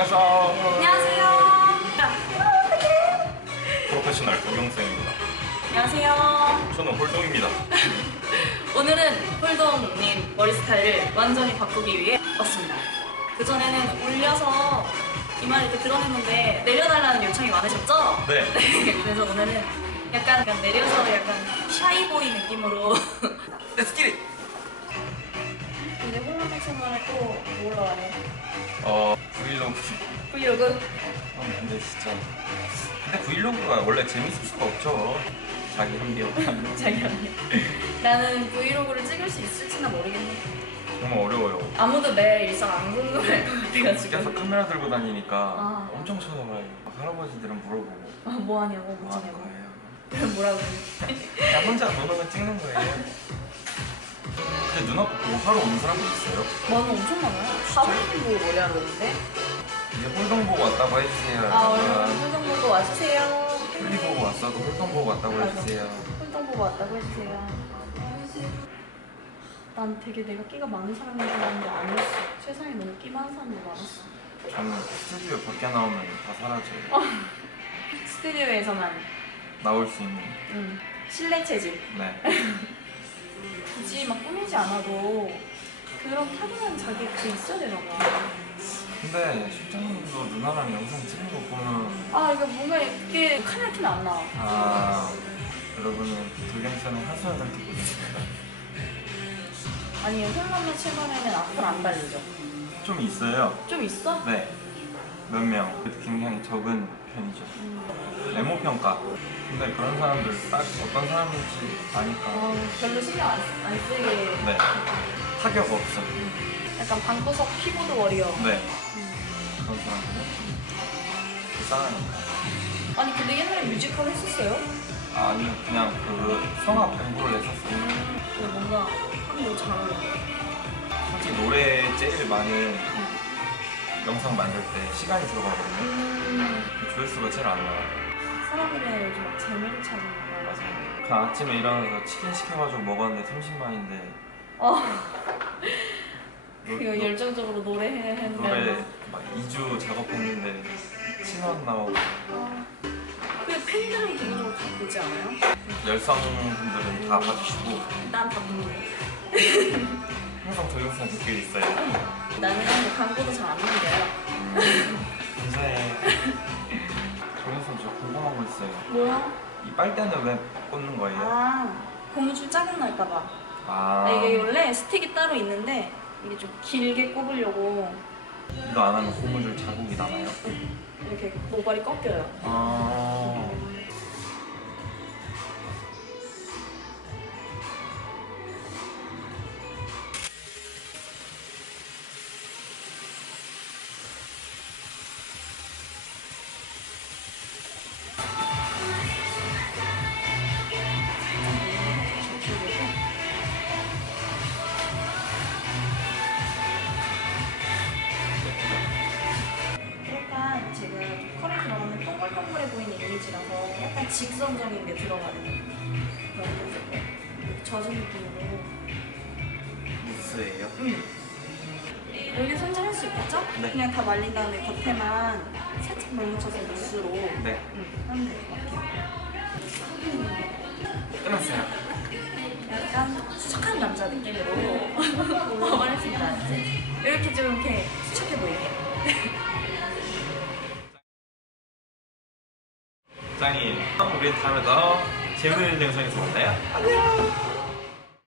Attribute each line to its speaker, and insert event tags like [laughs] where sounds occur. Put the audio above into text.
Speaker 1: 안녕하세요.
Speaker 2: 안녕하세요.
Speaker 1: 프로페셔널 동영상입니다.
Speaker 2: 안녕하세요.
Speaker 1: 저는 홀동입니다.
Speaker 2: 오늘은 홀동님 머리 스타일을 완전히 바꾸기 위해 왔습니다. 그전에는 올려서 이마를 이렇게 드러냈는데 내려달라는 요청이 많으셨죠? [laughs]
Speaker 1: 네.
Speaker 2: 그래서 오늘은 약간, 약간 내려서 약간 샤이보이 느낌으로
Speaker 1: Let's get it.
Speaker 2: 이제 홀라mek 채널에 또 올라와요.
Speaker 1: 어 브이로그.
Speaker 2: 브이로그?
Speaker 1: 어, 근데 진짜. 근데 브이로그가 원래 재밌을 수가 없죠. 자기 한비어. [laughs]
Speaker 2: 자기 언니. 나는 브이로그를 찍을 수 있을지는 모르겠네.
Speaker 1: 정말 어려워요.
Speaker 2: 아무도 내 일상 안 궁금할 것 같아가지고.
Speaker 1: 계속 카메라 들고 다니니까
Speaker 2: 아.
Speaker 1: 엄청 쳐다봐요. 할아버지들은 물어보고
Speaker 2: 아, 뭐 하냐고, 뭐뭐
Speaker 1: 하는
Speaker 2: 하냐고.
Speaker 1: 거예요.
Speaker 2: 뭐라고.
Speaker 1: 그냥 혼자 노는 거 찍는 거예요. 근데 눈앞에 보고 하러 오는 사람도 있어요.
Speaker 2: 너는 엄청 많아요. 사부님 보고 머리 하러 오는데.
Speaker 1: 이제 홀동 보고 왔다고 해주세요.
Speaker 2: 아. 얼른 홀동 보고 와주세요.
Speaker 1: 홀리 보고 왔어도 홀동 보고 왔다고
Speaker 2: 맞아.
Speaker 1: 해주세요.
Speaker 2: 홀동 보고 왔다고 해주세요. 난 되게 내가 끼가 많은 사람인 줄 알았는데 아니었어. 세상에 너무 끼 많은 사람들 많았어.
Speaker 1: 저는 스튜디오 밖에 나오면 다 사라져요.
Speaker 2: 스튜디오에서만
Speaker 1: 나올 수 있는.
Speaker 2: 음, 실내 체질.
Speaker 1: 네. [laughs]
Speaker 2: 굳이 막 꾸미지 않아도 그런 타고난 자기 그 있어야 되나 봐.
Speaker 1: 근데 실장님도 누나랑 영상 찍는 거 보면
Speaker 2: 아 이거 뭔가 이게 카메라 키는 안 나와.
Speaker 1: 아 여러분은 불경선의 하소연을 듣고 계십니다.
Speaker 2: 아니 홀라면 채널에는 악플 안 달리죠?
Speaker 1: 좀 있어요.
Speaker 2: 좀 있어?
Speaker 1: 네. 몇 명. 그래도 굉장히 적은 편이죠.
Speaker 2: 음.
Speaker 1: 외모 평가. 근데 그런 사람들 딱 어떤 사람인지 아니까.
Speaker 2: 어, 별로 신경 안, 쓰- 안 쓰게
Speaker 1: 네. 타격 없어.
Speaker 2: 약간 방구석 키보드 워리어
Speaker 1: 네.
Speaker 2: 음.
Speaker 1: 그런 사람들은 불쌍하니까.
Speaker 2: 아니 근데 옛날에 뮤지컬 했었어요?
Speaker 1: 아니 그냥 그 성악 공부를 했었어요.
Speaker 2: 음. 근데 뭔가 한국 잘 어울려
Speaker 1: 솔직히 노래 제일 많은 영상 만들 때 시간이 들어가거든요.
Speaker 2: 음.
Speaker 1: 조회수가 제일 안 나와요.
Speaker 2: 사람들의 요즘 막거
Speaker 1: 맞아요. 그 아침에 일어나서 치킨 시켜가지고 먹었는데 30만인데
Speaker 2: 어 [laughs] 그거 열정적으로 노래해
Speaker 1: 노래
Speaker 2: 했는데
Speaker 1: 막 2주 작업했는데 7원 나오고
Speaker 2: 어. 그게 팬들은 기본적으로 다 보지 않아요?
Speaker 1: 열성분들은 다 봐주시고
Speaker 2: 난 다 보는데
Speaker 1: 항상 동영상 댓글 있어요.
Speaker 2: 나는 광고도 잘안 남겨요
Speaker 1: 감사해. 동영상 저 궁금한 거 있어요.
Speaker 2: 뭐야?
Speaker 1: 이 빨대는 왜 꽂는 거예요?
Speaker 2: 아 고무 줄 짜증 날까봐
Speaker 1: 아,
Speaker 2: 아, 이게 원래 스틱이 따로 있는데 이게 좀 길게 꼽으려고
Speaker 1: 이거 안 하면 고무줄 자국이 남아요?
Speaker 2: 이렇게 모발이 꺾여요.
Speaker 1: 아,
Speaker 2: 약간 직선적인 게 들어가는 그런 게 젖은 느낌으로
Speaker 1: 무스예요?
Speaker 2: 음. 여기 손질할 수 있겠죠?
Speaker 1: 네.
Speaker 2: 그냥 다 말린 다음에 겉에만 살짝 물묻혀서 무스로
Speaker 1: 네.
Speaker 2: 음, 하면 될 것 같아요.
Speaker 1: 끝났어요.
Speaker 2: 약간 수척한 남자 느낌으로 [laughs] 말했습니다. 알지? 이렇게 좀 이렇게 수척해 보이게.
Speaker 1: 짱이 우리 다음에 더 재밌는 영상에서 만나요. 안녕.